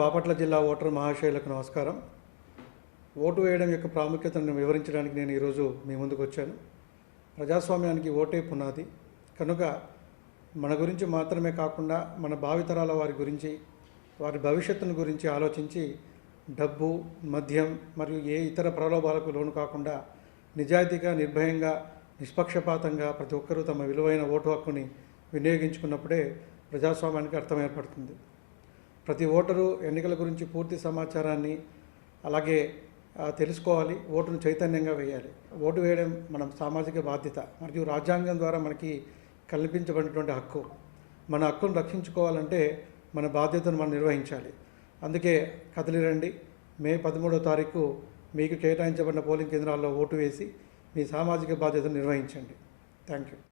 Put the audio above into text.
బాపట్ల జిల్లా ఓటర్ మహాశయులకు నమస్కారం. ఓటు వేయడం యొక్క ప్రాముఖ్యతను వివరించడానికి నేను ఈరోజు మీ ముందుకు వచ్చాను. ప్రజాస్వామ్యానికి ఓటే పునాది కనుక మన గురించి మాత్రమే కాకుండా మన భావితరాల వారి గురించి, వారి భవిష్యత్తును గురించి ఆలోచించి డబ్బు, మద్యం మరియు ఏ ఇతర ప్రలోభాలకు లోను కాకుండా నిజాయితీగా, నిర్భయంగా, నిష్పక్షపాతంగా ప్రతి ఒక్కరూ తమ విలువైన ఓటు హక్కుని వినియోగించుకున్నప్పుడే ప్రజాస్వామ్యానికి అర్థం ఏర్పడుతుంది. ప్రతి ఓటరు ఎన్నికల గురించి పూర్తి సమాచారాన్ని అలాగే తెలుసుకోవాలి. ఓటును చైతన్యంగా వేయాలి. ఓటు వేయడం మన సామాజిక బాధ్యత మరియు రాజ్యాంగం ద్వారా మనకి కల్పించబడినటువంటి హక్కు. మన హక్కును రక్షించుకోవాలంటే మన బాధ్యతను మనం నిర్వహించాలి. అందుకే కదిలిరండి. మే 13వ తారీఖు మీకు కేటాయించబడిన పోలింగ్ కేంద్రాల్లో ఓటు వేసి మీ సామాజిక బాధ్యతను నిర్వహించండి. Thank you.